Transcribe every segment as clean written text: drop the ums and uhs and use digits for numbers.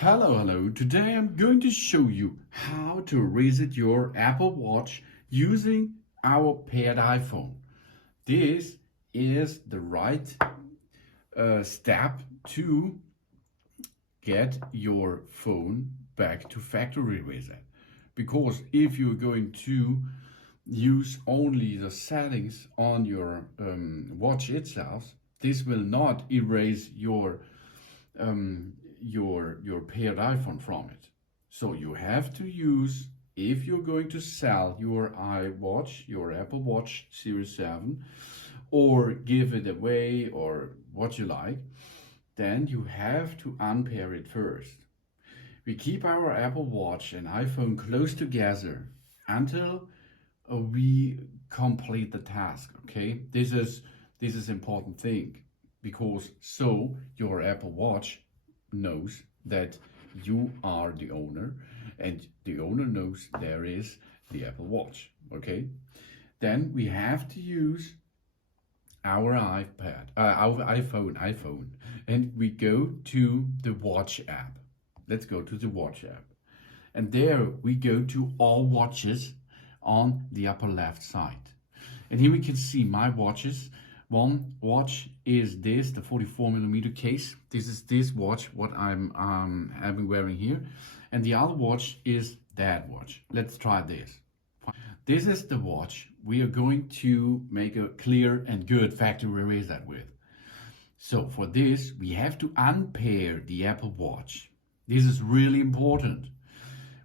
Hello. Today I'm going to show you how to reset your Apple Watch using our paired iPhone. This is the right step to get your phone back to factory reset. Because if you're going to use only the settings on your watch itself, this will not erase um, your paired iPhone from it. So you have to use, if you're going to sell your iWatch, your Apple Watch Series 7, or give it away or what you like, then you have to unpair it first. We keep our Apple Watch and iPhone close together until we complete the task. Okay, this is important thing, because so your Apple Watch knows that you are the owner, and the owner knows there is the Apple Watch. Okay, then we have to use our iPhone, and we go to the Watch app. Let's go to the Watch app, and there we go to all watches on the upper left side. And here we can see my watches. One watch is this, the 44mm case. This is this watch, what I'm having wearing here. And the other watch is that watch. Let's try this. This is the watch we are going to make a clear and good factory reset with. So for this, we have to unpair the Apple Watch. This is really important.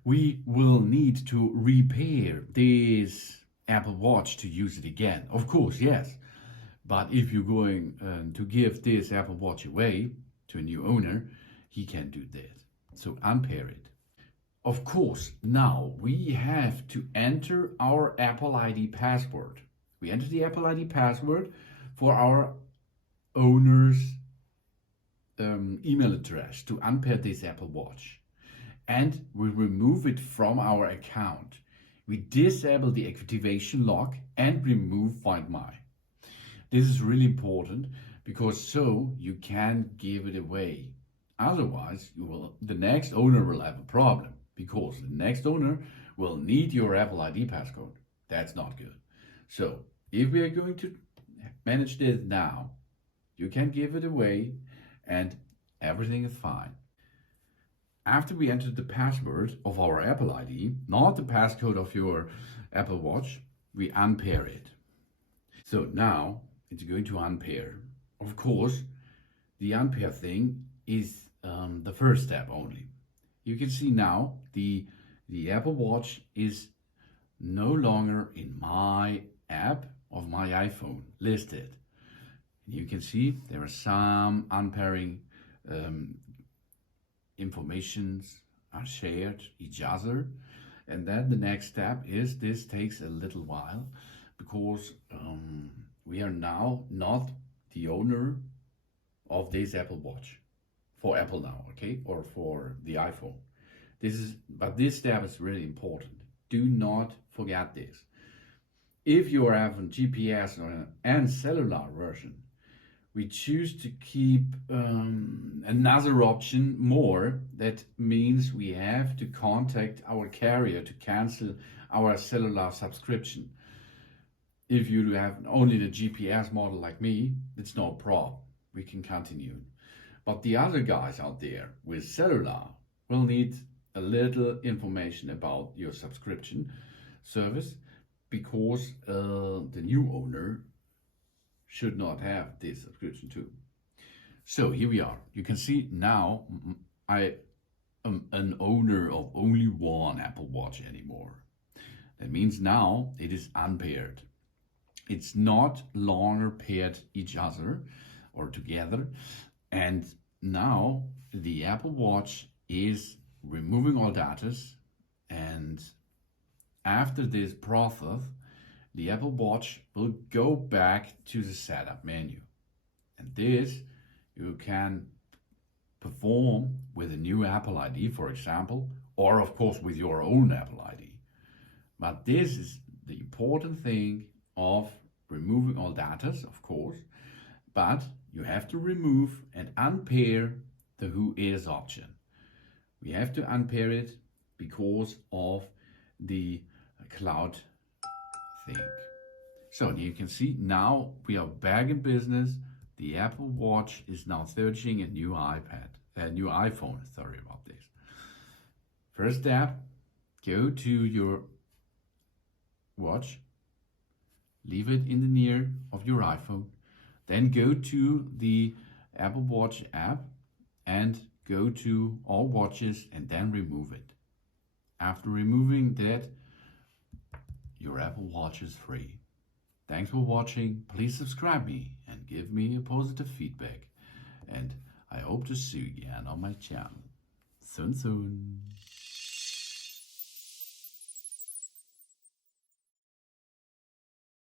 We will need to repair this Apple Watch to use it again. Of course, yes. But if you're going to give this Apple Watch away to a new owner, he can do that. So unpair it. Of course, now we have to enter our Apple ID password. We enter the Apple ID password for our owner's email address to unpair this Apple Watch. And we remove it from our account. We disable the activation lock and remove Find My. This is really important, because so you can give it away. Otherwise, the next owner will have a problem, because the next owner will need your Apple ID passcode. That's not good. So if we are going to manage this now, you can give it away and everything is fine. After we enter the password of our Apple ID, not the passcode of your Apple Watch, we unpair it. So now it's going to unpair. Of course, the unpair thing is the first step only. You can see now the Apple Watch is no longer in my app of my iPhone listed. You can see there are some unpairing informations are shared each other, and then the next step is, this takes a little while, because we are now not the owner of this Apple Watch for Apple now, okay, or for the iPhone. But this step is really important. Do not forget this. If you have a GPS and cellular version, we choose to keep another option more. That means we have to contact our carrier to cancel our cellular subscription. If you have only the GPS model like me, it's no problem. We can continue. But the other guys out there with cellular will need a little information about your subscription service, because the new owner should not have this subscription too. So here we are. You can see now I am an owner of only one Apple Watch anymore. That means now it is unpaired. It's not longer paired each other or together. And now the Apple Watch is removing all data, and after this process, the Apple Watch will go back to the setup menu. And this you can perform with a new Apple ID, for example, or of course with your own Apple ID. But this is the important thing of removing all data, of course, but you have to remove and unpair the Who Is option. We have to unpair it because of the cloud thing. So you can see now we are back in business. The Apple Watch is now searching a new iPhone. Sorry about this. First step, go to your watch, leave it in the near of your iPhone, then go to the Apple Watch app and go to all watches and then remove it. After removing that, your Apple Watch is free. Thanks for watching. Please subscribe me and give me a positive feedback. And I hope to see you again on my channel. Soon.